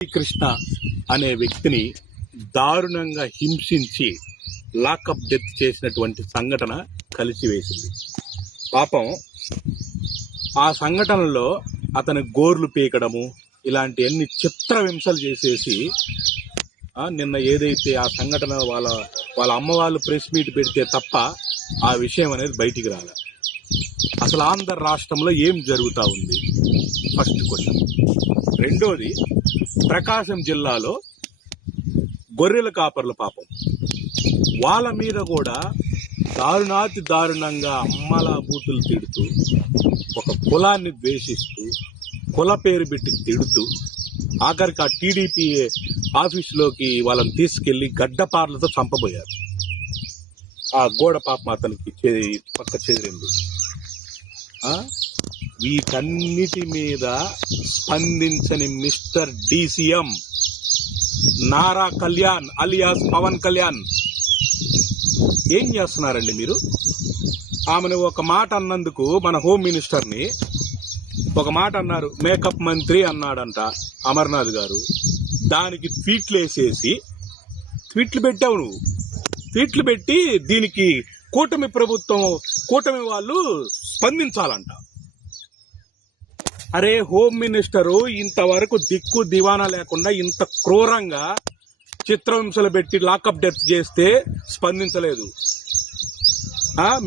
కృష్ణ అనే వ్యక్తిని దారుణంగా హింసించి లాకప్ డెత్ చేసినటువంటి సంఘటన కలిసివేసింది. పాపం ఆ సంఘటనలో అతని గోర్లు పీకడము ఇలాంటి అన్ని చిత్రహింసలు చేసేసి నిన్న ఏదైతే ఆ సంఘటన వాళ్ళ అమ్మ వాళ్ళు ప్రెస్ మీట్ పెడితే తప్ప ఆ విషయం అనేది బయటికి రాలే. అసలు ఆంధ్ర రాష్ట్రంలో ఏం జరుగుతూ ఉంది ఫస్ట్ క్వశ్చన్. రెండోది, ప్రకాశం జిల్లాలో గొర్రెల కాపర్ల పాపం వాళ్ళ మీద కూడా దారుణాతి దారుణంగా అమ్మలా బూతులు తిడుతూ, ఒక కులాన్ని ద్వేషిస్తూ, కుల పేరు పెట్టి తిడుతూ, ఆఖరికి ఆ టీడీపీ ఆఫీసులోకి వాళ్ళని తీసుకెళ్లి గడ్డపార్లతో చంపబోయారు. ఆ గోడ పాపం అతనికి పక్క చెదిరింది. వీటన్నిటి మీద స్పందించని మిస్టర్ DCM నారా కళ్యాణ్ అలియాస్ పవన్ కళ్యాణ్ ఏం చేస్తున్నారండి మీరు? ఆమెను ఒక మాట అన్నందుకు మన హోమ్ మినిస్టర్ని ఒక మాట అన్నారు, మేకప్ మంత్రి అన్నాడంట అమర్నాథ్ గారు. దానికి ట్వీట్లు వేసేసి ట్వీట్లు పెట్టావు నువ్వు. ట్వీట్లు పెట్టి దీనికి కూటమి వాళ్ళు స్పందించాలంట. అరే హోమ్ మినిస్టరు ఇంతవరకు దిక్కు దివానా లేకుండా ఇంత క్రూరంగా చిత్రహింసలు పెట్టి లాకప్ డెత్ చేస్తే స్పందించలేదు.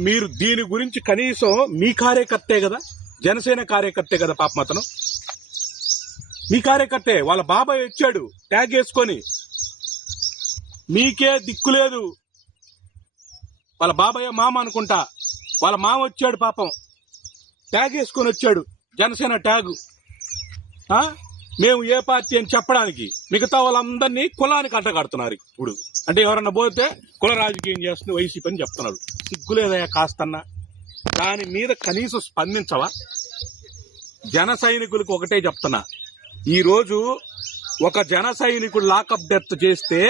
మీరు దీని గురించి కనీసం మీ కార్యకర్తే కదా, జనసేన కార్యకర్తే కదా పాపం అతను, మీ కార్యకర్తే. వాళ్ళ బాబాయ్ వచ్చాడు ట్యాగ్ వేసుకొని, మీకే దిక్కు లేదు. వాళ్ళ బాబాయ్ మామ అనుకుంటా, వాళ్ళ మామ వచ్చాడు పాపం ట్యాగ్ వేసుకొని వచ్చాడు, జనసేన ట్యాగు. మేము ఏ పార్టీ అని చెప్పడానికి మిగతా వాళ్ళందరినీ కులానికి అడ్డగడుతున్నారు. ఇప్పుడు అంటే ఎవరన్నా పోతే కుల రాజకీయం చేస్తుంది వైసీపీ అని చెప్తున్నారు. సిగ్గులేదయ్యా కాస్తన్నా? దాని మీద కనీసం స్పందించవా? జన సైనికులకు ఒకటే చెప్తున్నా, ఈరోజు ఒక జన సైనికుడు లాకప్ డెత్ చేస్తే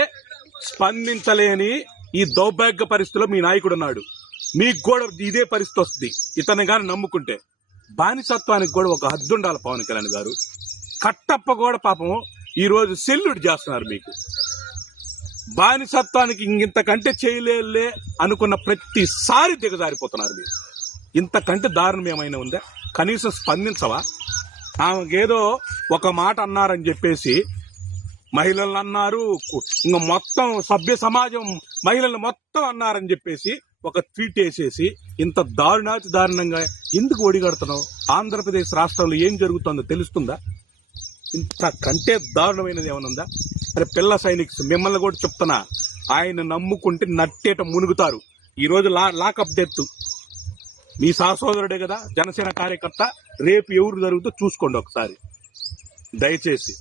స్పందించలేని ఈ దౌర్భాగ్య పరిస్థితిలో మీ నాయకుడు ఉన్నాడు. మీకు కూడా ఇదే పరిస్థితి వస్తుంది ఇతన్ని గాని నమ్ముకుంటే. బానిసత్వానికి కూడా ఒక హద్దు ఉండాలి పవన్ కళ్యాణ్ గారు. కట్టప్ప కూడా పాపం ఈ రోజు సెల్యూట్ చేస్తున్నారు మీకు. బానిసత్వానికి ఇంతకంటే చేయలే అనుకున్న ప్రతిసారి దిగజారిపోతున్నారు మీరు. ఇంతకంటే దారుణం ఏమైనా ఉందా? కనీసం స్పందించవా? ఆమెకేదో ఒక మాట అన్నారని చెప్పేసి మహిళలను అన్నారు, ఇంకా మొత్తం సభ్య సమాజం మహిళలను మొత్తం అన్నారని చెప్పేసి ఒక ట్వీట్ వేసేసి ఇంత దారుణంగా ఎందుకు ఒడిగడుతున్నావు? ఆంధ్రప్రదేశ్ రాష్ట్రంలో ఏం జరుగుతుందో తెలుస్తుందా? ఇంతకంటే దారుణమైనది ఏమైనా ఉందా? అరే పిల్ల సైనిక్స్, మిమ్మల్ని కూడా చెప్తున్నా, ఆయన నమ్ముకుంటే నట్టేట మునుగుతారు. ఈ రోజు లాకప్ డెత్ మీ సహసోదరుడే కదా, జనసేన కార్యకర్త. రేపు ఎవరు జరుగుతో చూసుకోండి ఒకసారి దయచేసి.